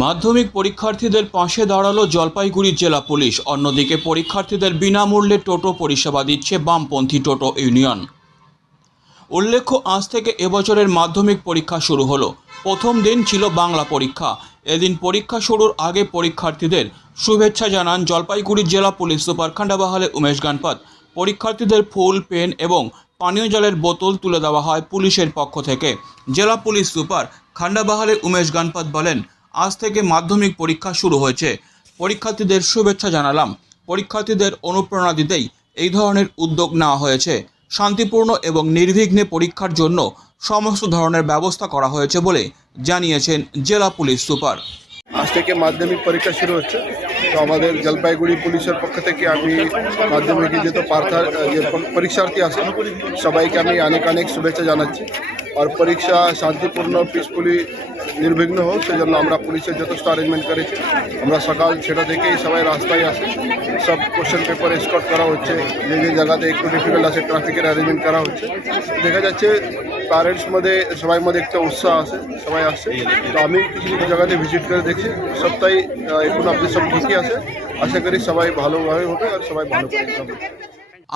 মাধ্যমিক পরীক্ষার্থীদের পাশে দাঁড়ালো জলপাইগুড়ি জেলা পুলিশ। অন্যদিকে পরীক্ষার্থীদের বিনামূল্যে টোটো পরিষেবা দিচ্ছে বামপন্থী টোটো ইউনিয়ন। উল্লেখ্য, আজ থেকে এবছরের মাধ্যমিক পরীক্ষা শুরু হলো। প্রথম দিন ছিল বাংলা পরীক্ষা। এদিন পরীক্ষা শুরুর আগে পরীক্ষার্থীদের শুভেচ্ছা জানান জলপাইগুড়ি জেলা পুলিশ সুপার খান্ডাবাহালে উমেশ গানপাত। পরীক্ষার্থীদের ফুল, পেন এবং পানীয় জলের বোতল তুলে দেওয়া হয় পুলিশের পক্ষ থেকে। জেলা পুলিশ সুপার খান্ডাবাহালে উমেশ গানপাত বলেন, আজ থেকে মাধ্যমিক পরীক্ষা শুরু হয়েছে। পরীক্ষার্থীদের শুভেচ্ছা জানালাম। পরীক্ষার্থীদের অনুপ্রেরণা দিতেই এই ধরনের উদ্যোগ নেওয়া হয়েছে। শান্তিপূর্ণ এবং নির্বিঘ্নে পরীক্ষার জন্য সমস্ত ধরনের ব্যবস্থা করা হয়েছে বলে জানিয়েছেন জেলা পুলিশ সুপার। আজ থেকে মাধ্যমিক পরীক্ষা শুরু হচ্ছে। তো আমাদের জলপাইগুড়ি পুলিশের পক্ষ থেকে আমি মাধ্যমিকে যে পরীক্ষার্থী আছে সবাইকে আমি অনেক অনেক শুভেচ্ছা জানাচ্ছি। আর পরীক্ষা শান্তিপূর্ণ, পিসফুলি, নির্বিঘ্ন হোক সেজন্য আমরা পুলিশের যথেষ্ট অ্যারেঞ্জমেন্ট করেছি। আমরা সকাল 6টা থেকেই সবাই রাস্তায় আসে, সব কোশ্চেন পেপার এসকর্ট করা হচ্ছে। যে যে জায়গাতে একটু ডিফিকাল্ট আছে ট্রাফিকের অ্যারেঞ্জমেন্ট করা হচ্ছে। দেখা যাচ্ছে প্যারেন্টস মধ্যে সবাই মধ্যে একটা উৎসাহ আছে, সবাই আসছে। তো আমি কিছু কিছু জায়গাতে ভিজিট করে দেখছি সপ্তাহে এখন আপনি সব ঠিকই আছে। আশা করি সবাই ভালোভাবে হবে আর সবাই ভালো পরীক্ষা হবে।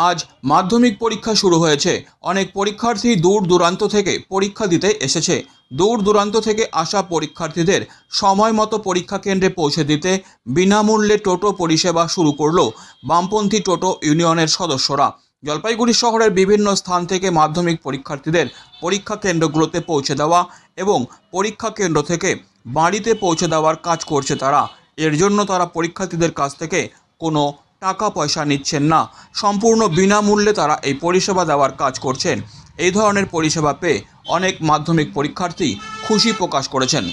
আজ মাধ্যমিক পরীক্ষা শুরু হয়েছে। অনেক পরীক্ষার্থী দূর দূরান্ত থেকে পরীক্ষা দিতে এসেছে। দূর দূরান্ত থেকে আসা পরীক্ষার্থীদের সময় মতো পরীক্ষা কেন্দ্রে পৌঁছে দিতে বিনামূল্যে টোটো পরিষেবা শুরু করল বামপন্থী টোটো ইউনিয়নের সদস্যরা। জলপাইগুড়ি শহরের বিভিন্ন স্থান থেকে মাধ্যমিক পরীক্ষার্থীদের পরীক্ষা কেন্দ্রগুলোতে পৌঁছে দেওয়া এবং পরীক্ষা কেন্দ্র থেকে বাড়িতে পৌঁছে দেওয়ার কাজ করছে তারা। এর জন্য তারা পরীক্ষার্থীদের কাছ থেকে কোনো টাকা পয়সা নিচ্ছেন না। সম্পূর্ণ বিনামূল্যে তারা এই পরিষেবা দেওয়ার কাজ করছেন। এই ধরনের পরিষেবা পেয়ে অনেক মাধ্যমিক পরীক্ষার্থী খুশি প্রকাশ করেছেন।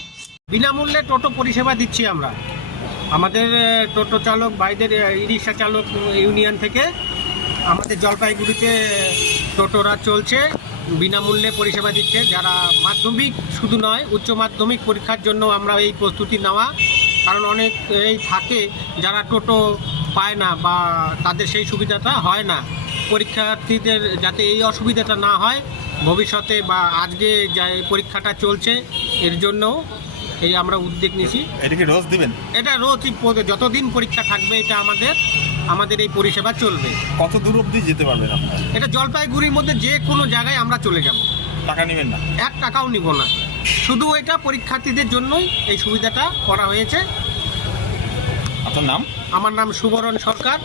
বিনামূল্যে টোটো পরিষেবা দিচ্ছি আমরা। আমাদের টোটো চালক ভাইদের, রিক্সা চালক ইউনিয়ন থেকে আমাদের জলপাইগুড়িতে টোটোরা চলছে, বিনামূল্যে পরিষেবা দিচ্ছে। যারা মাধ্যমিক শুধু নয়, উচ্চ মাধ্যমিক পরীক্ষার জন্য আমরা এই প্রস্তুতি নেওয়া। কারণ অনেক এই থাকে যারা টোটো পায় না বা তাদের সেই সুবিধাটা হয় না। পরীক্ষার্থীদের যাতে এই অসুবিধাটা না হয় ভবিষ্যতে বা আজকে যা এই পরীক্ষাটা চলছে এর জন্য এই আমরা উদ্যোগ নিয়েছি। এটা কি রোজ দিবেন? এটা রোজই, যতদিন পরীক্ষা থাকবে এটা আমাদের এই পরিষেবা চলবে। কত দূর অবধি যেতে পারবেন আপনারা? এটা জলপাইগুড়ির মধ্যে যে কোনো জায়গায় আমরা চলে যাব। টাকা নেবেন না? 1 টাকাও নিব না। শুধু এটা পরীক্ষার্থীদের জন্যই এই সুবিধাটা করা হয়েছে। আপনার নাম? আমার নাম সুবরণ সরকার।